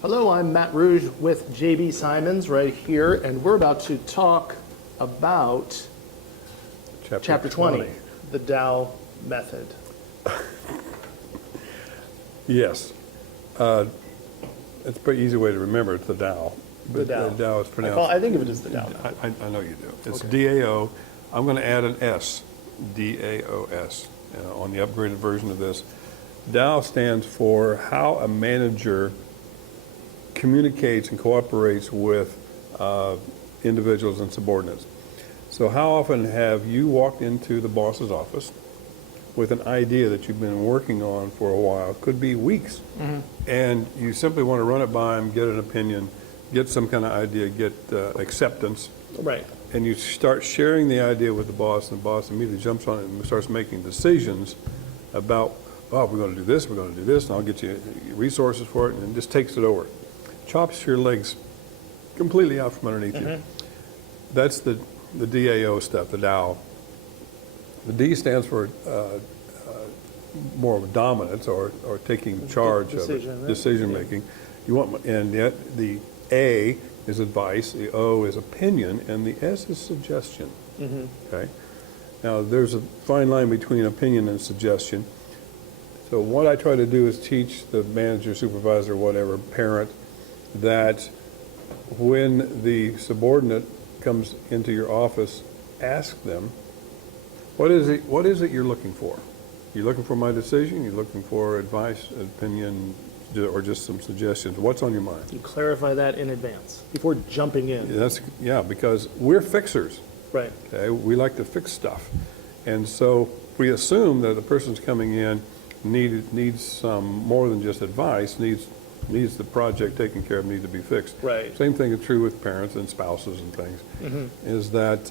Hello, I'm Matt Rouge with JB Symons right here, and we're about to talk about Chapter 20, the DAO method. Yes. It's a pretty easy way to remember. It's the DAO. The DAO. The DAO is pronounced. I think of it as the DAO. I know you do. It's Okay. DAO. I'm going to add an S, DAOS, on the upgraded version of this. DAO stands for how a manager communicates and cooperates with individuals and subordinates. So how often have you walked into the boss's office with an idea that you've been working on for a while, could be weeks, and you simply want to run it by him, get an opinion, get some kind of idea, get acceptance, Right. and you start sharing the idea with the boss, and the boss immediately jumps on it and starts making decisions about, oh, we're going to do this, we're going to do this, and I'll get you resources for it, and just takes it over. Chops your legs completely out from underneath you. That's the DAO stuff, the DAO. The D stands for more of dominance or taking charge of it, decision making. You want, and yet the A is advice, the O is opinion, and the S is suggestion. Okay. Now there's a fine line between opinion and suggestion. So what I try to do is teach the manager, supervisor, whatever, parent, that when the subordinate comes into your office, ask them, what is it you're looking for? You're looking for my decision? You're looking for advice, opinion, or just some suggestions? What's on your mind? You clarify that in advance before jumping in. Yeah, because we're fixers. Right. Okay, we like to fix stuff, and so we assume that the person's coming in needs some more than just advice. Needs the project taken care of, needs to be fixed. Right. Same thing is true with parents and spouses and things. Is that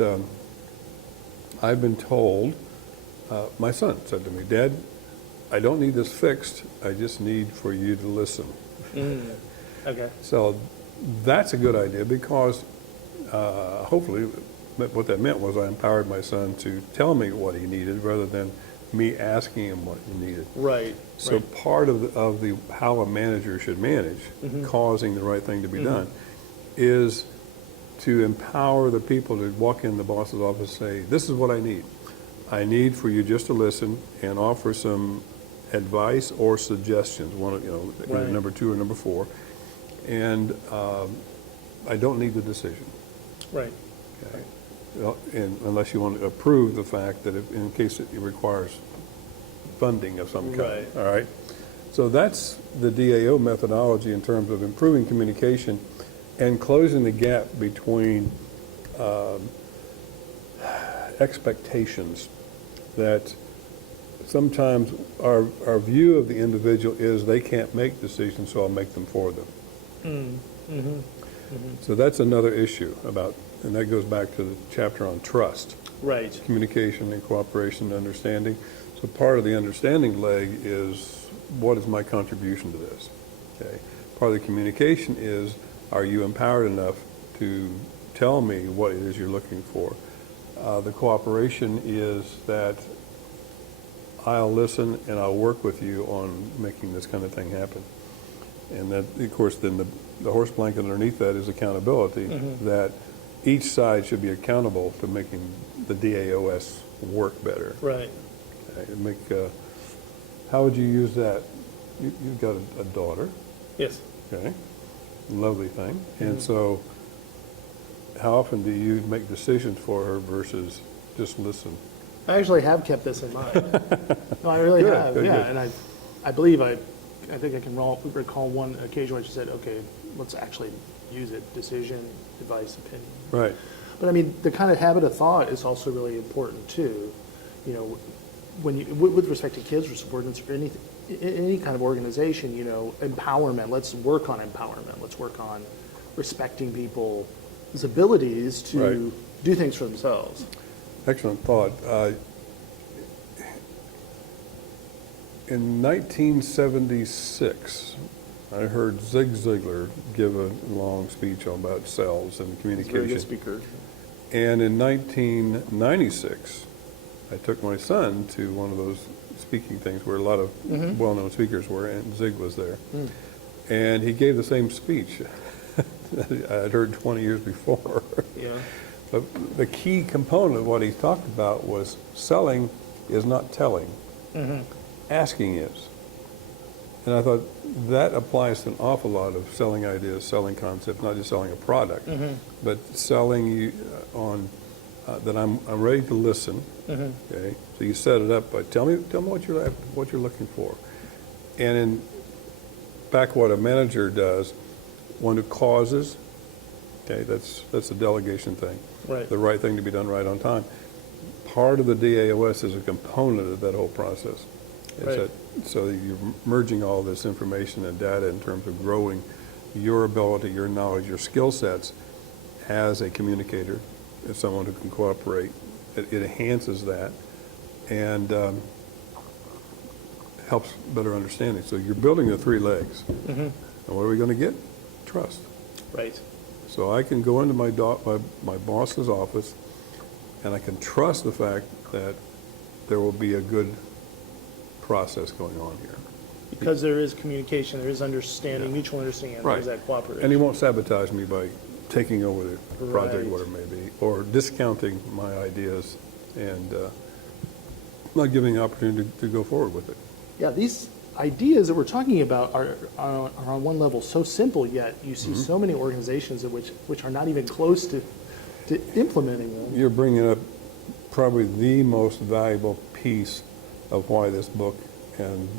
I've been told, my son said to me, Dad, I don't need this fixed, I just need for you to listen. Okay. So that's a good idea because hopefully what that meant was I empowered my son to tell me what he needed rather than me asking him what he needed. Right. So part of the how a manager should manage, causing the right thing to be done, is to empower the people to walk in the boss's office and say, this is what I need. I need for you just to listen and offer some advice or suggestions, number 2 or number 4, and I don't need the decision. Right. Okay. Well, and unless you want to approve the fact that in case it requires funding of some kind. Right. All right. So that's the DAO methodology in terms of improving communication and closing the gap between expectations that sometimes our view of the individual is they can't make decisions, so I'll make them for them. So that's another issue about, and that goes back to the chapter on trust. Right. Communication and cooperation and understanding. So part of the understanding leg is, what is my contribution to this? Okay. Part of the communication is, are you empowered enough to tell me what it is you're looking for? The cooperation is that I'll listen and I'll work with you on making this kind of thing happen. And that, of course, then the horse blanket underneath that is accountability, that each side should be accountable to making the DAOS work better. Right. Okay. How would you use that? You've got a daughter. Yes. Okay. Lovely thing. And so how often do you make decisions for her versus just listen? I actually have kept this in mind. No, I really have. Good. And I believe I think I can recall one occasion where she said, okay, let's actually use it, decision, advice, opinion. Right. But I mean, the kind of habit of thought is also really important too. You know, when you, with respect to kids or subordinates or any kind of organization, you know, empowerment, let's work on empowerment. Let's work on respecting people's abilities to do things for themselves. Excellent thought. In 1976, I heard Zig Ziglar give a long speech about sales and communication. He's a very good speaker. And in 1996, I took my son to one of those speaking things where a lot of well-known speakers were, and Zig was there. And he gave the same speech that I had heard 20 years before. Yeah. But the key component of what he talked about was selling is not telling. Asking is. And I thought that applies to an awful lot of selling ideas, selling concepts, not just selling a product, but selling on that I'm ready to listen. Okay, so you set it up by tell me what you're looking for, and in back what a manager does, one who causes. Okay, that's a delegation thing. Right. The right thing to be done right on time. Part of the DAOS is a component of that whole process. Right. So you're merging all this information and data in terms of growing your ability, your knowledge, your skill sets as a communicator, as someone who can cooperate. It enhances that and helps better understanding. So you're building the three legs. And what are we going to get? Trust. Right. So I can go into my boss's office and I can trust the fact that there will be a good process going on here. Because there is communication, there is understanding, mutual understanding, Right. there's that cooperation. And he won't sabotage me by taking over the project, Right. whatever it may be, or discounting my ideas and not giving the opportunity to go forward with it. Yeah, these ideas that we're talking about are on one level so simple, yet you see so many organizations in which are not even close to implementing them. You're bringing up probably the most valuable piece of why this book and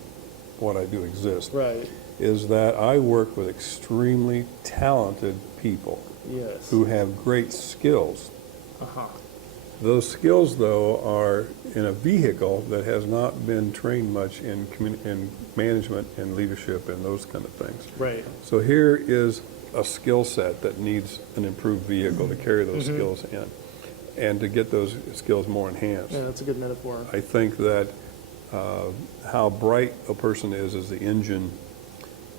what I do exist. Right. Is that I work with extremely talented people Yes. who have great skills. Uh-huh. Those skills, though, are in a vehicle that has not been trained much in management and leadership and those kind of things. Right. So here is a skill set that needs an improved vehicle to carry those skills in and to get those skills more enhanced. Yeah, that's a good metaphor. I think that how bright a person is the engine,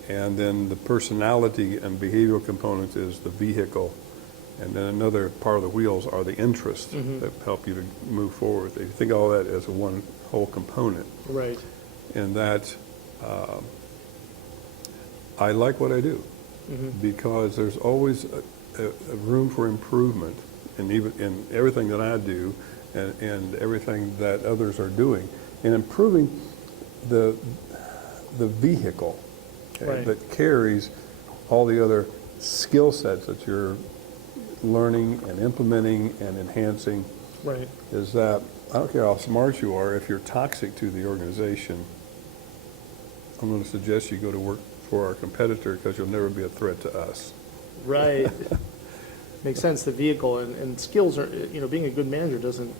and then the personality and behavioral components is the vehicle, and then another part of the wheels are the interests that help you to move forward. If you think of all that as a one whole component, Right. and that I like what I do because there's always a room for improvement, and even in everything that I do, and everything that others are doing, and improving the vehicle Right. that carries all the other skill sets that you're learning and implementing and enhancing. Right. Is that I don't care how smart you are, if you're toxic to the organization, I'm going to suggest you go to work for our competitor because you'll never be a threat to us. Right. Makes sense. The vehicle and skills are, being a good manager doesn't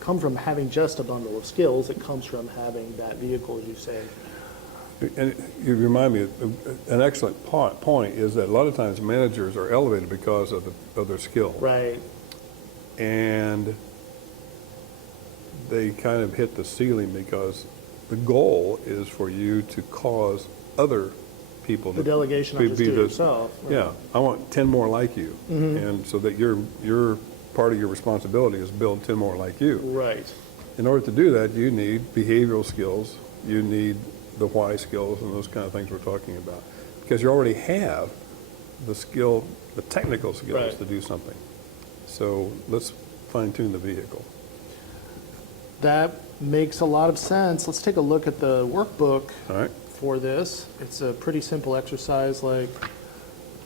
come from having just a bundle of skills. It comes from having that vehicle, as you say. And you remind me, an excellent point is that a lot of times managers are elevated because of their skill. Right. And they kind of hit the ceiling because the goal is for you to cause other people The to delegation, not just do it yourself. Right. Yeah, I want 10 more like you. And so that your part of your responsibility is build 10 more like you. Right. In order to do that, you need behavioral skills, you need the why skills and those kind of things we're talking about. Because you already have the skill, the technical skills Right. to do something. So let's fine tune the vehicle. That makes a lot of sense. Let's take a look at the workbook All right? for this. It's a pretty simple exercise like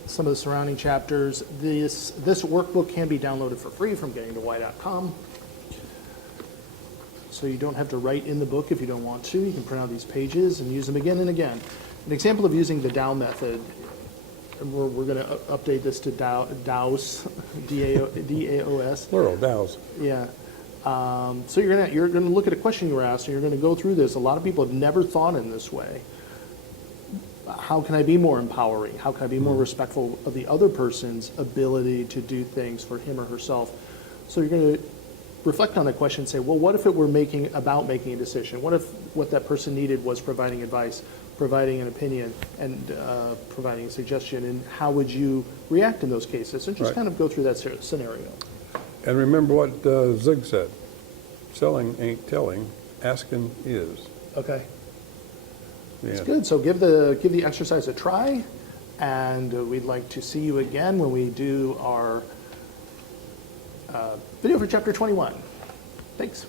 some of the surrounding chapters. This workbook can be downloaded for free from gettingtowhy.com. So you don't have to write in the book if you don't want to. You can print out these pages and use them again and again. An example of using the DAO method, and we're going to update this to DAOS, D-A-O-S. Plural, DAOs. Yeah. So you're gonna look at a question you were asked, and you're gonna go through this. A lot of people have never thought in this way. How can I be more empowering? How can I be more respectful of the other person's ability to do things for him or herself? So you're gonna reflect on that question and say, well, what if it were making a decision? What if what that person needed was providing advice, providing an opinion, and providing a suggestion? And how would you react in those cases? And just Right. kind of go through that scenario. And remember what Zig said. selling ain't telling, asking is. Okay. Yeah. That's good. So give the exercise a try, and we'd like to see you again when we do our video for chapter 21. Thanks.